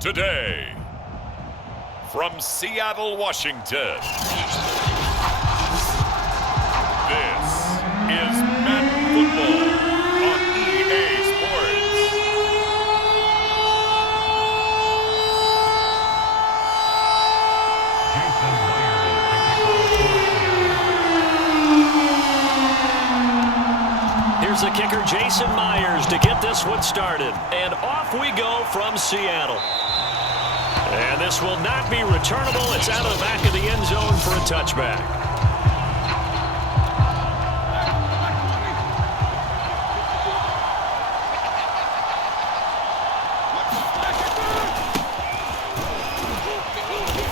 today, from Seattle, Washington, this is Madden Football on EA Sports. Here's the kicker, Jason Myers, to get this one started. And off we go from Seattle. And this will not be returnable. It's out of the back of the end zone for a touchback.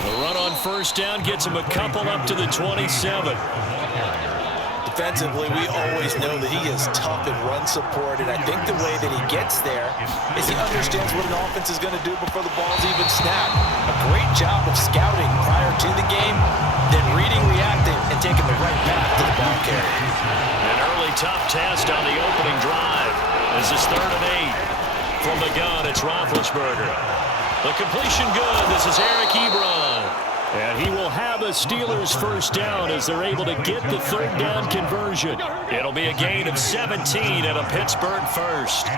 The run on first down gets him a couple up to the 27. Defensively, we always know that he is tough in run support, and I think the way that he gets there is he understands what an offense is going to do before the ball's even snapped. A great job of scouting prior to the game, then reading, reacting, and taking the right path to the ball carrier. An early tough test on the opening drive. This is 3rd and 8. From the gun, it's Roethlisberger. The completion good. This is Eric Ebron. And he will have a Steelers first down as they're able to get the 3rd down conversion. It'll be a gain of 17 and a Pittsburgh first.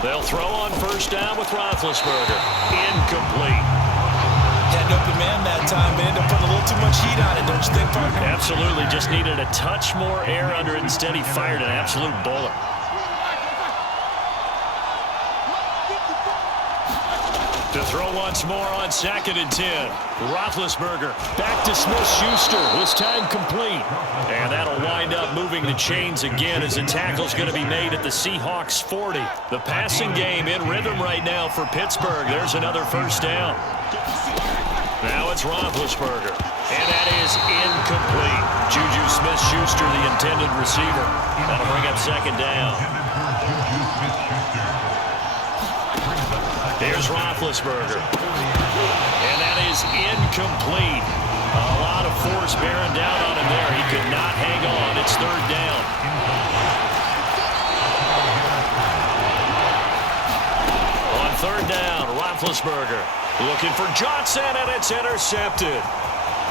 They'll throw on first down with Roethlisberger. Incomplete. Had an open man that time, but ended up putting a little too much heat on it, don't you think, partner? Absolutely. Just needed a touch more air under it. Instead, he fired an absolute bullet. To throw once more on 2nd and 10. Roethlisberger back to Smith-Schuster. This time complete. And that'll wind up moving the chains again as the tackle's going to be made at the Seahawks 40. The passing game in rhythm right now for Pittsburgh. There's another first down. Now it's Roethlisberger. And that is incomplete. Juju Smith-Schuster, the intended receiver. That'll bring up 2nd down. Here's Roethlisberger. And that is incomplete. A lot of force bearing down on him there. He could not hang on. It's 3rd down. On 3rd down, Roethlisberger looking for Johnson, and it's intercepted.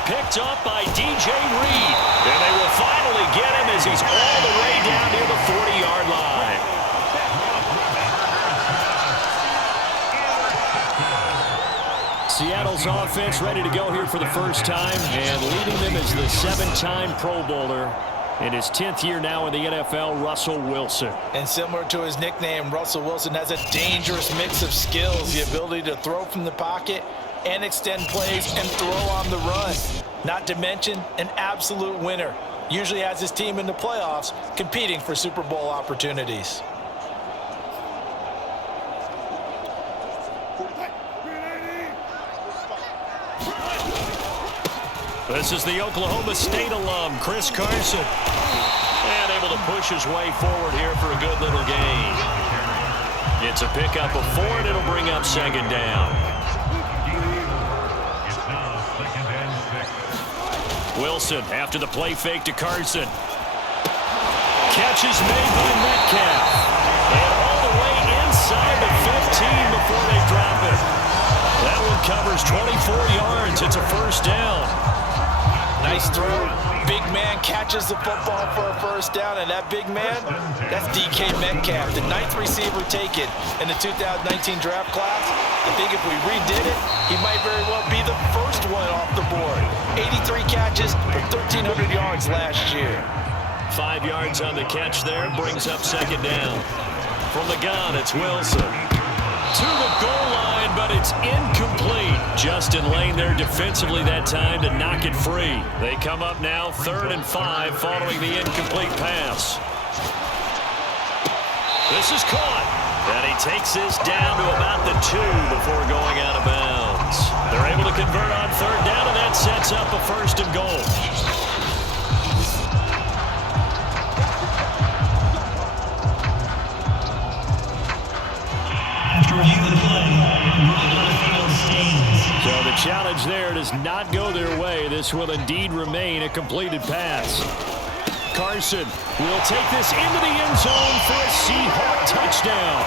Picked up by DJ Reed. And they will finally get him as he's all the way down near the 40-yard line. Seattle's offense ready to go here for the first time, and leading them is the 7-time Pro Bowler in his 10th year now in the NFL, Russell Wilson. And similar to his nickname, Russell Wilson has a dangerous mix of skills, the ability to throw from the pocket and extend plays and throw on the run. Not to mention an absolute winner. Usually has his team in the playoffs competing for Super Bowl opportunities. This is the Oklahoma State alum, Chris Carson. And able to push his way forward here for a good little gain. It's a pickup of 4, and it'll bring up 2nd down. Wilson after the play fake to Carson. Catch is made by Metcalf. And all the way inside the 15 before they drop it. That one covers 24 yards. It's a first down. Nice throw. Big man catches the football for a first down, and that big man, that's DK Metcalf, the 9th receiver taken in the 2019 draft class. I think if we redid it, he might very well be the first one off the board. 83 catches for 1,300 yards last year. 5 yards on the catch there, brings up 2nd down. From the gun, it's Wilson. To the goal line, but it's incomplete. Justin Lane there defensively that time to knock it free. They come up now 3rd and 5 following the incomplete pass. This is caught. And he takes this down to about the 2 before going out of bounds. They're able to convert on 3rd down, and that sets up a 1st and goal. So the challenge there does not go their way. This will indeed remain a completed pass. Carson will take this into the end zone for a Seahawk touchdown.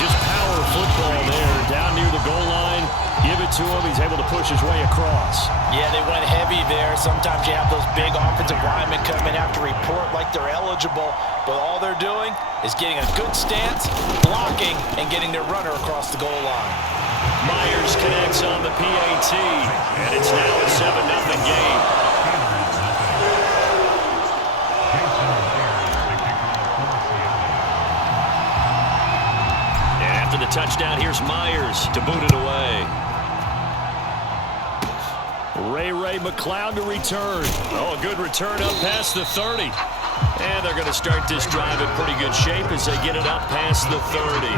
Just power football there, down near the goal line. Give it to him. He's able to push his way across. Yeah, they went heavy there. Sometimes you have those big offensive linemen come in, have to report like they're eligible, but all they're doing is getting a good stance, blocking, and getting their runner across the goal line. Myers connects on the PAT, and it's now a 7-0 game. And after the touchdown, here's Myers to boot it away. Ray McLeod to return. Oh, a good return up past the 30. And they're going to start this drive in pretty good shape as they get it up past the 30.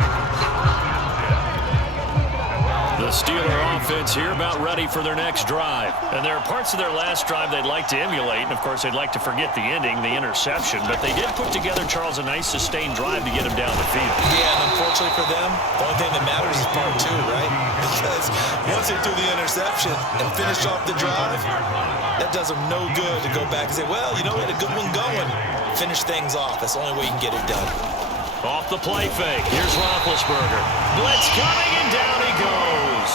The Steeler offense here about ready for their next drive. And there are parts of their last drive they'd like to emulate. And, of course, they'd like to forget the ending, the interception. But they did put together, Charles, a nice sustained drive to get him down the field. Yeah, and unfortunately for them, the only thing that matters is part two, right? Because once they threw the interception and finished off the drive, that does them no good to go back and say, well, you know, we had a good one going. Finish things off. That's the only way you can get it done. Off the play fake. Here's Roethlisberger. Blitz coming, and down he goes.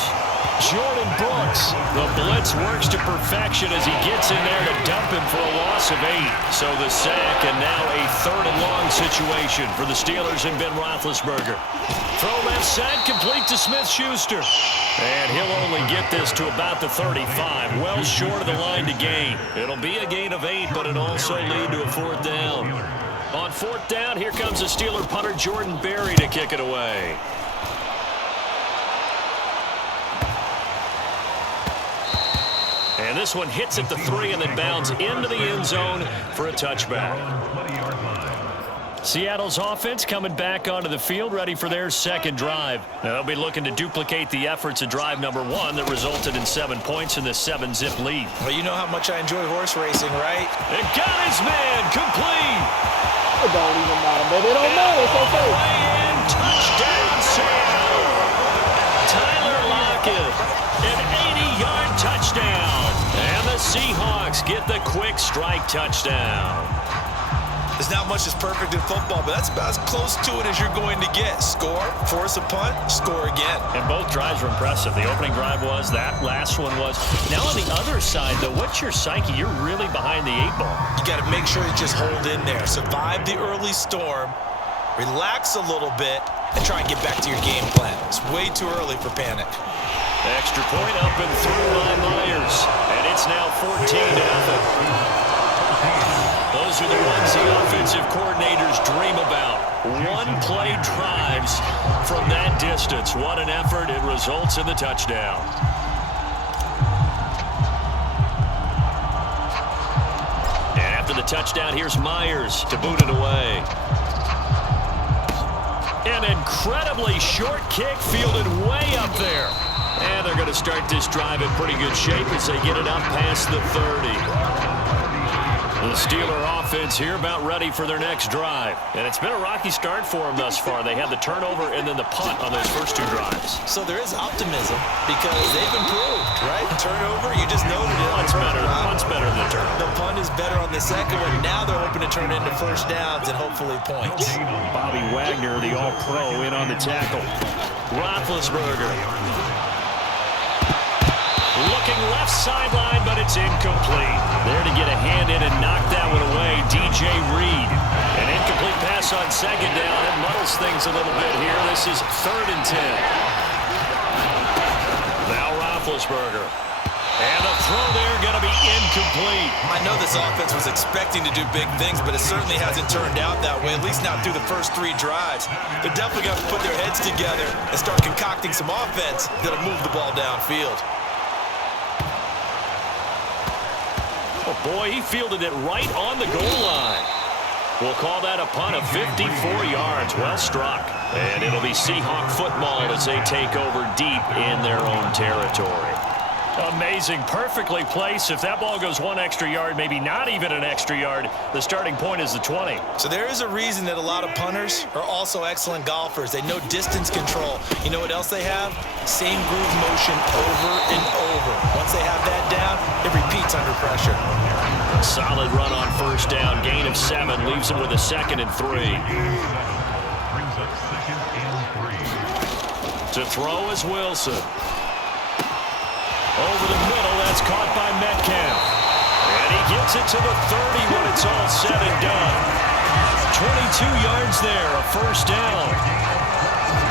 Jordan Brooks. The blitz works to perfection as he gets in there to dump him for a loss of 8. So the sack, and now a 3rd and long situation for the Steelers and Ben Roethlisberger. Throw left side, complete to Smith-Schuster. And he'll only get this to about the 35, well short of the line to gain. It'll be a gain of 8, but it'll also lead to a 4th down. On 4th down, here comes the Steeler punter Jordan Berry to kick it away. And this one hits at the 3 and then bounds into the end zone for a touchback. Seattle's offense coming back onto the field, ready for their second drive. Now, they'll be looking to duplicate the efforts of drive number 1 that resulted in 7 points in the 7-zip lead. Well, you know how much I enjoy horse racing, right? It got his man complete. It don't even matter, baby. It don't matter. It's okay. And touchdown, Seattle. Tyler Lockett, an 80-yard touchdown. And the Seahawks get the quick strike touchdown. There's not much that's perfect in football, but that's about as close to it as you're going to get. Score, force a punt, score again. And both drives were impressive. The opening drive was, that last one was. Now on the other side, though, what's your psyche? You're really behind the 8 ball. You got to make sure you just hold in there. Survive the early storm, relax a little bit, and try and get back to your game plan. It's way too early for panic. Extra point up and through by Myers. And it's now 14-0. Those are the ones the offensive coordinators dream about. One-play drives from that distance. What an effort. It results in the touchdown. And after the touchdown, here's Myers to boot it away. An incredibly short kick fielded way up there. And they're going to start this drive in pretty good shape as they get it up past the 30. The Steeler offense here about ready for their next drive. And it's been a rocky start for them thus far. They had the turnover and then the punt on those first 2 drives. So there is optimism because they've improved, right? Turnover, you just noted it. Punt's better than the turnover. The punt is better on the second one. Now they're hoping to turn into first downs and hopefully points. Bobby Wagner, the all-pro, in on the tackle. Roethlisberger. Looking left sideline, but it's incomplete. There to get a hand in and knock that one away, DJ Reed. An incomplete pass on second down. It muddles things a little bit here. This is 3rd and 10. Now Roethlisberger. And the throw there going to be incomplete. I know this offense was expecting to do big things, but it certainly hasn't turned out that way, at least not through the first 3 drives. They're definitely going to put their heads together and start concocting some offense that'll move the ball downfield. Oh boy, he fielded it right on the goal line. We'll call that a punt of 54 yards. Well struck. And it'll be Seahawk football as they take over deep in their own territory. Amazing. Perfectly placed. If that ball goes 1 extra yard, maybe not even an extra yard, the starting point is the 20. So there is a reason that a lot of punters are also excellent golfers. They know distance control. You know what else they have? Same groove motion over and over. Once they have that down, it repeats under pressure. Solid run on first down. Gain of 7. Leaves him with a 2nd and 3. To throw is Wilson. Over the middle. That's caught by Metcalf. And he gets it to the 30 when it's all said and done. 22 yards there. A first down.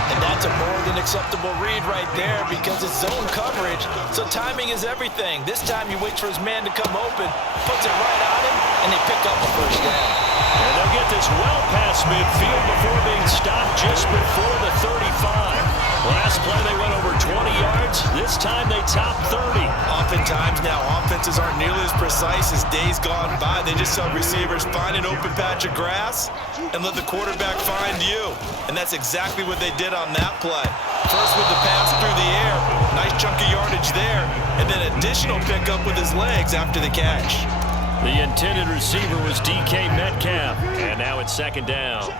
And that's a more than acceptable read right there because it's zone coverage, so timing is everything. This time he waits for his man to come open, puts it right on him, and they pick up a first down. And they'll get this well past midfield before being stopped just before the 35. Last play they went over 20 yards. This time they top 30. Oftentimes now offenses aren't nearly as precise as days gone by. They just tell receivers, find an open patch of grass and let the quarterback find you. And that's exactly what they did on that play. First with the pass through the air. Nice chunk of yardage there. And then additional pickup with his legs after the catch. The intended receiver was DK Metcalf. And now it's 2nd down.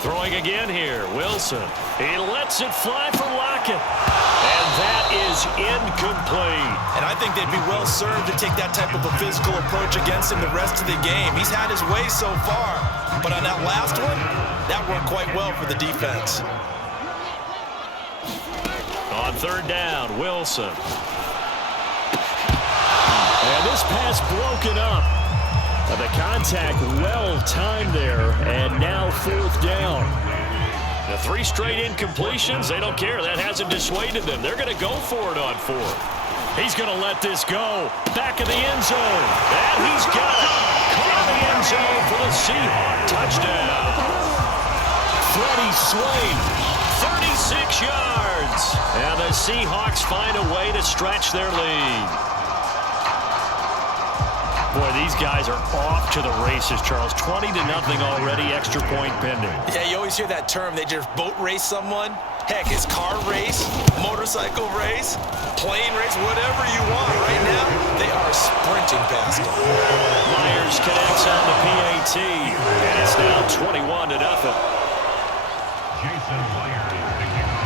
Throwing again here, Wilson. He lets it fly for Lockett. And that is incomplete. And I think they'd be well served to take that type of a physical approach against him the rest of the game. He's had his way so far. But on that last one, that worked quite well for the defense. On 3rd down, Wilson. And this pass broken up. The contact well timed there, and now 4th down. The 3 straight incompletions, they don't care. That hasn't dissuaded them. They're going to go for it on 4th. He's going to let this go. Back of the end zone. And he's got it. Caught in the end zone for the Seahawks. Touchdown. Freddie Swain, 36 yards. And the Seahawks find a way to stretch their lead. Boy, these guys are off to the races, Charles. 20-0 already, extra point pending. Yeah, you always hear that term. They just boat race someone. Heck, it's car race, motorcycle race, plane race, whatever you want. Right now, they are sprinting past it. Myers connects on the PAT, and it's now 21-0. Jason Myers, the kickoff.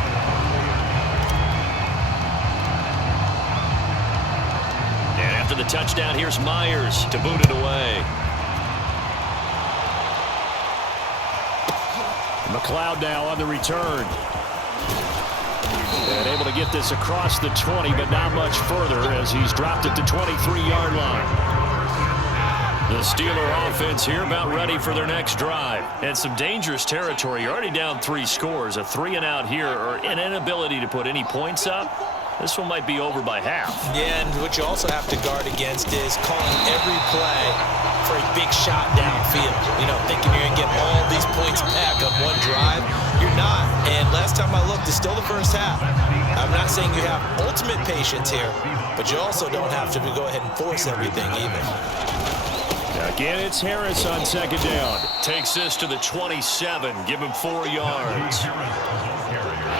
After the touchdown, here's Myers to boot it away. McLeod now on the return. And able to get this across the 20, but not much further as he's dropped it to 23-yard line. The Steeler offense here about ready for their next drive. And some dangerous territory. You're already down 3 scores. A 3-and-out here or an inability to put any points up. This one might be over by half. Yeah, and what you also have to guard against is calling every play for a big shot downfield. You know, thinking you're going to get all these points back on one drive. You're not. And last time I looked, it's still the first half. I'm not saying you have ultimate patience here, but you also don't have to go ahead and force everything either. Again, it's Harris on 2nd down. Takes this to the 27. Give him 4 yards.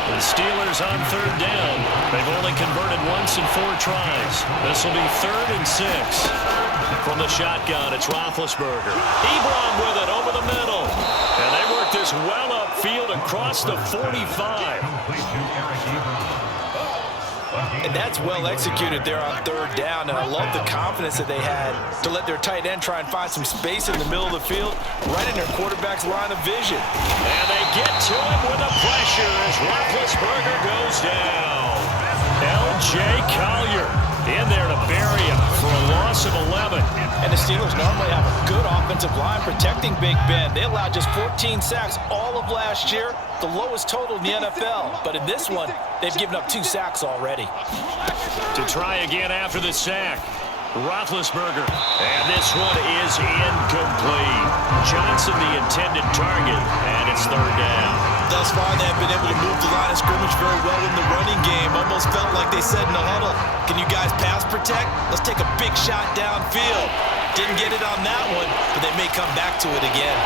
The Steelers on 3rd down. They've only converted once in 4 tries. This will be 3rd and 6. From the shotgun, it's Roethlisberger. Ebron with it over the middle. And they work this well upfield across the 45. And that's well executed there on 3rd down. And I love the confidence that they had to let their tight end try and find some space in the middle of the field, right in their quarterback's line of vision. And they get to him with the pressure as Roethlisberger goes down. L.J. Collier in there to bury him for a loss of 11. And the Steelers normally have a good offensive line protecting Big Ben. They allowed just 14 sacks all of last year, the lowest total in the NFL. But in this one, they've given up 2 sacks already. To try again after the sack, Roethlisberger. And this one is incomplete. Johnson the intended target, and it's 3rd down. Thus far, they have been able to move the line of scrimmage very well in the running game. Almost felt like they said in the huddle, can you guys pass protect? Let's take a big shot downfield. Didn't get it on that one, but they may come back to it again.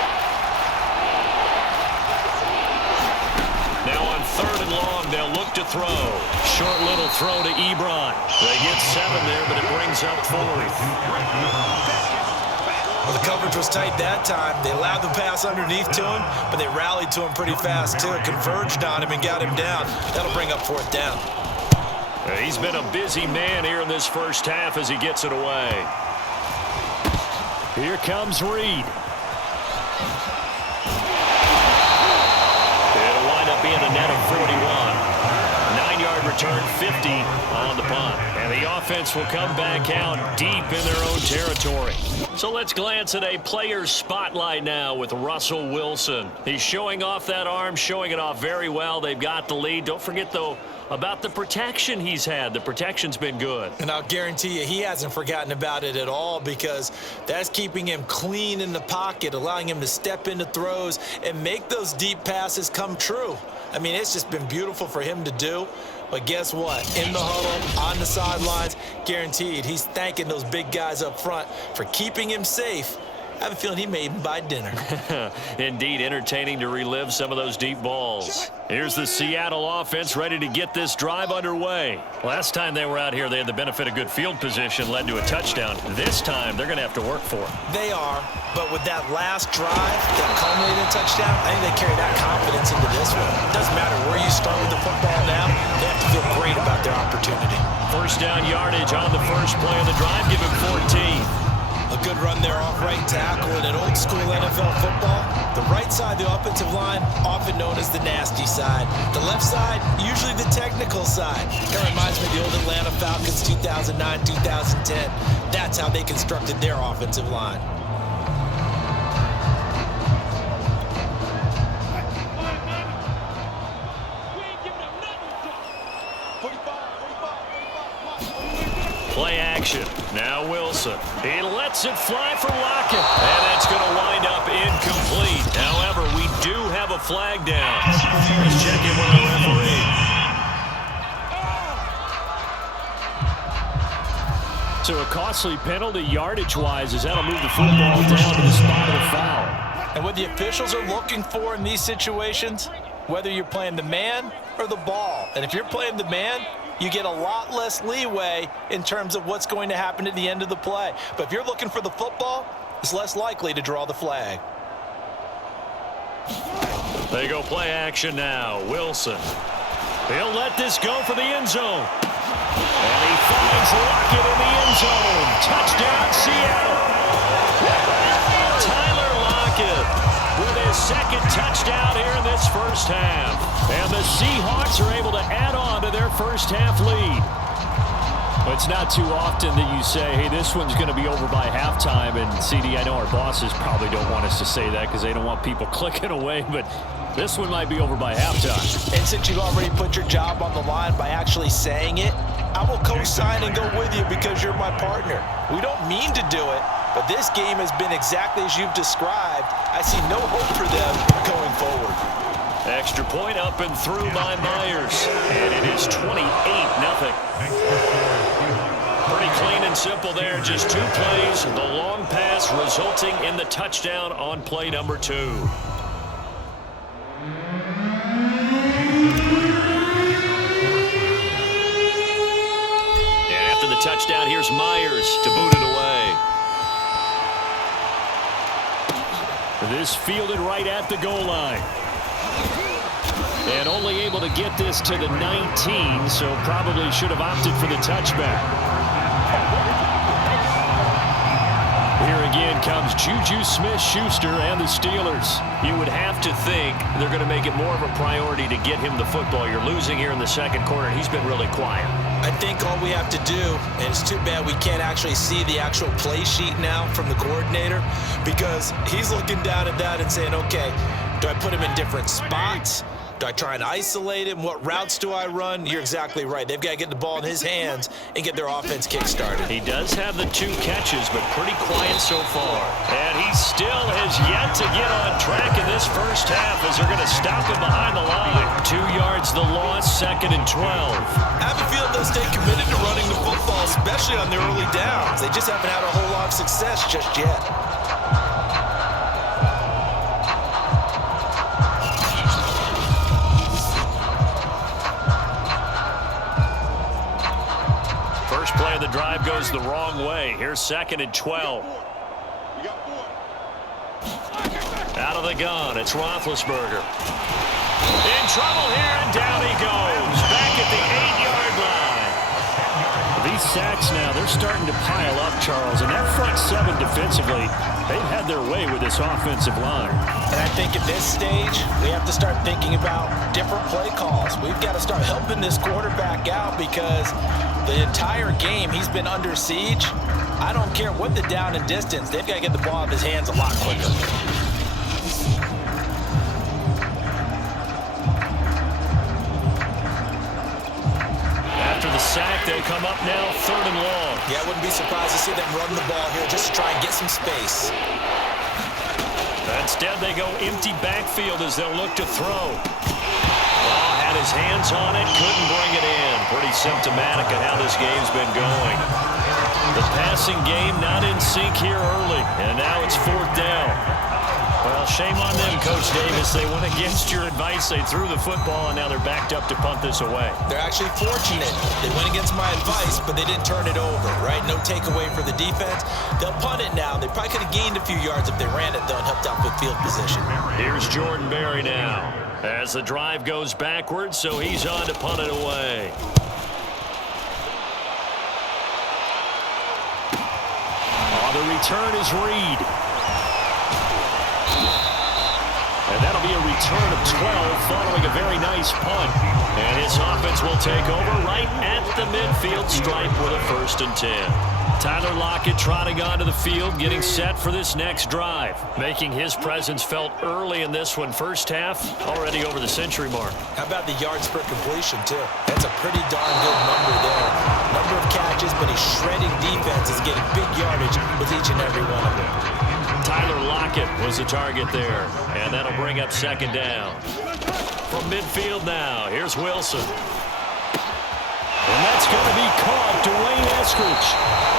Now on 3rd and long, they'll look to throw. Short little throw to Ebron. They get 7 there, but it brings up 4th. Well, the coverage was tight that time. They allowed the pass underneath to him, but they rallied to him pretty fast, too. Converged on him and got him down. That'll bring up 4th down. He's been a busy man here in this first half as he gets it away. Here comes Reed. It'll wind up being a net of 41. 9-yard return, 50 on the punt. And the offense will come back out deep in their own territory. So let's glance at a player's spotlight now with Russell Wilson. He's showing off that arm, showing it off very well. They've got the lead. Don't forget, though, about the protection he's had. The protection's been good. And I'll guarantee you he hasn't forgotten about it at all, because that's keeping him clean in the pocket, allowing him to step into throws and make those deep passes come true. I mean, it's just been beautiful for him to do. But guess what? In the huddle, on the sidelines, guaranteed he's thanking those big guys up front for keeping him safe. I have a feeling he may even buy dinner. Indeed, entertaining to relive some of those deep balls. Here's the Seattle offense ready to get this drive underway. Last time they were out here, they had the benefit of good field position, led to a touchdown. This time, they're going to have to work for it. They are, but with that last drive that culminated in a touchdown, I think they carry that confidence into this one. It doesn't matter where you start with the football now, they have to feel great about their opportunity. First down yardage on the first play of the drive, give him 14. A good run there off right tackle in an old school NFL football. The right side, the offensive line, often known as the nasty side. The left side, usually the technical side. Kind of reminds me of the old Atlanta Falcons 2009, 2010. That's how they constructed their offensive line. Play action. Now Wilson. He lets it fly for Lockett. And that's going to wind up incomplete. However, we do have a flag down. Let's check in with the referee. So a costly penalty yardage-wise as that'll move the football down to the spot of the foul. And what the officials are looking for in these situations, whether you're playing the man or the ball. And if you're playing the man, you get a lot less leeway in terms of what's going to happen at the end of the play. But if you're looking for the football, it's less likely to draw the flag. They go play action now. Wilson. He'll let this go for the end zone. And he finds Lockett in the end zone. Touchdown, Seattle. Tyler Lockett with his second touchdown here in this first half. And the Seahawks are able to add on to their first half lead. But it's not too often that you say, hey, this one's going to be over by halftime. And, CD, I know our bosses probably don't want us to say that because they don't want people clicking away. But this one might be over by halftime. And since you've already put your job on the line by actually saying it, I will co-sign and go with you because you're my partner. We don't mean to do it, but this game has been exactly as you've described. I see no hope for them going forward. Extra point up and through by Myers. And it is 28-0. Pretty clean and simple there. Just 2 plays. The long pass resulting in the touchdown on play number 2. And after the touchdown, here's Myers to boot it away. This fielded right at the goal line. And only able to get this to the 19, so probably should have opted for the touchback. Here again comes Juju Smith-Schuster and the Steelers. You would have to think they're going to make it more of a priority to get him the football. You're losing here in the second quarter, and he's been really quiet. I think all we have to do, and it's too bad we can't actually see the actual play sheet now from the coordinator, because he's looking down at that and saying, okay, do I put him in different spots? Do I try and isolate him? What routes do I run? You're exactly right. They've got to get the ball in his hands and get their offense kick-started. He does have the 2 catches, but pretty quiet so far. And he still has yet to get on track in this first half as they're going to stop him behind the line. 2 yards the loss, 2nd and 12. I have a feeling they'll stay committed to running the football, especially on their early downs. They just haven't had a whole lot of success just yet. Play of the drive goes the wrong way. Here's 2nd and 12. Out of the gun, it's Roethlisberger. In trouble here, and down he goes. Back at the 8-yard line. These sacks now, they're starting to pile up, Charles. And that front seven defensively, they've had their way with this offensive line. And I think at this stage, we have to start thinking about different play calls. We've got to start helping this quarterback out because the entire game he's been under siege. I don't care what the down and distance. They've got to get the ball out of his hands a lot quicker. After the sack, they come up now 3rd and long. Yeah, I wouldn't be surprised to see them run the ball here just to try and get some space. Instead, they go empty backfield as they'll look to throw. Law had his hands on it, couldn't bring it in. Pretty symptomatic of how this game's been going. The passing game not in sync here early, and now it's 4th down. Well, shame on them, Coach Davis. They went against your advice. They threw the football, and now they're backed up to punt this away. They're actually fortunate. They went against my advice, but they didn't turn it over, right? No takeaway for the defense. They'll punt it now. They probably could have gained a few yards if they ran it, though, and helped out with field position. Here's Jordan Berry now as the drive goes backwards, so he's on to punt it away. The return is Reed. And that'll be a return of 12 following a very nice punt. And his offense will take over right at the midfield stripe with a 1st and 10. Tyler Lockett trotting onto the field, getting set for this next drive. Making his presence felt early in this one. First half, already over the century mark. How about the yards per completion, too? That's a pretty darn good number there. Number of catches, but he's shredding defense. Is getting big yardage with each and every one of them. Tyler Lockett was the target there, and that'll bring up 2nd down. From midfield now, here's Wilson. And that's going to be caught, Dwayne Eskridge.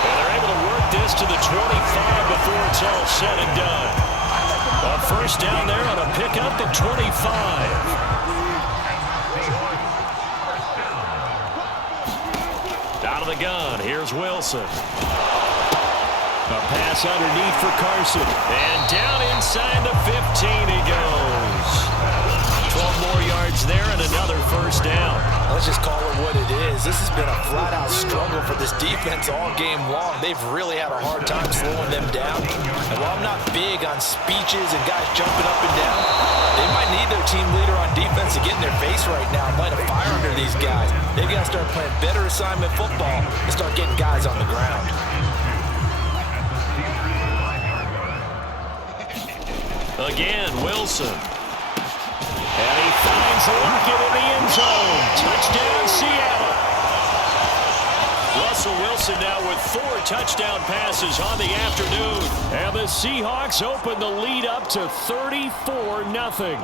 And they're able to work this to the 25 before it's all said and done. A 1st down there on a pickup at 25. Out of the gun, here's Wilson. A pass underneath for Carson. And down inside the 15 he goes. 12 more yards there and another 1st down. Let's just call it what it is. This has been a flat-out struggle for this defense all game long. They've really had a hard time slowing them down. And while I'm not big on speeches and guys jumping up and down, they might need their team leader on defense to get in their face right now and light a fire under these guys. They've got to start playing better assignment football and start getting guys on the ground. Again, Wilson. And he finds Lockett in the end zone. Touchdown, Seattle. Russell Wilson now with 4 touchdown passes on the afternoon. And the Seahawks open the lead up to 34-0.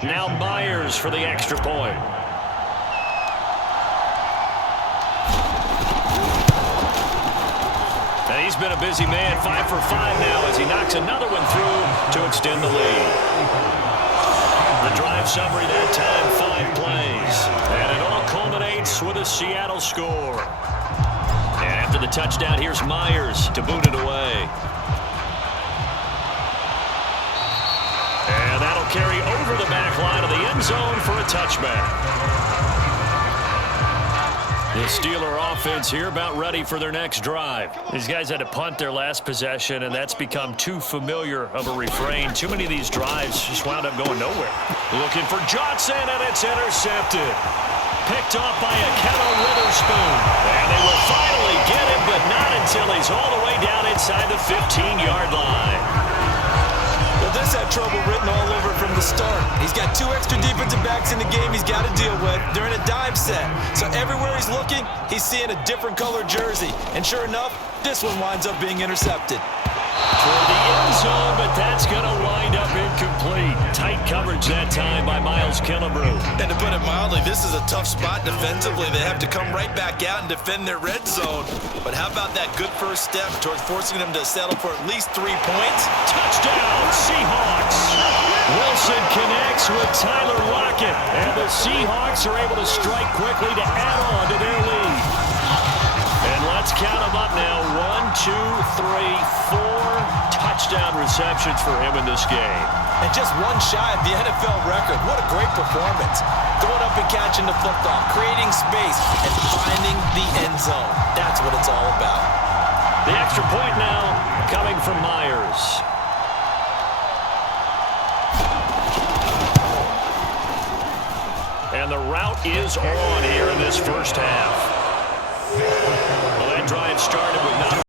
Now Myers for the extra point. And he's been a busy man, 5 for 5 now as he knocks another one through to extend the lead. The drive summary that time, 5 plays. And it all culminates with a Seattle score. And after the touchdown, here's Myers to boot it away. And that'll carry over the back line of the end zone for a touchback. The Steeler offense here about ready for their next drive. These guys had to punt their last possession, and that's become too familiar of a refrain. Too many of these drives just wound up going nowhere. Looking for Johnson, and it's intercepted. Picked off by Akello Witherspoon. And they will finally get him, but not until he's all the way down inside the 15-yard line. Well, this had trouble written all over from the start. He's got 2 extra defensive backs in the game he's got to deal with during a dime set. So everywhere he's looking, he's seeing a different color jersey. And sure enough, this one winds up being intercepted. Toward the end zone, but that's going to wind up incomplete. Tight coverage that time by Miles Killebrew. And to put it mildly, this is a tough spot defensively. They have to come right back out and defend their red zone. But how about that good first step towards forcing them to settle for at least 3 points? Touchdown, Seahawks! Wilson connects with Tyler Lockett. And the Seahawks are able to strike quickly to add on to their lead. And let's Let's count them up now. 1, 2, 3, 4 touchdown receptions for him in this game. And just one shy of the NFL record. What a great performance. Going up and catching the football, creating space, and finding the end zone. That's what it's all about. The extra point now coming from Myers. And the route is on here in this first half. Well, that drive started with not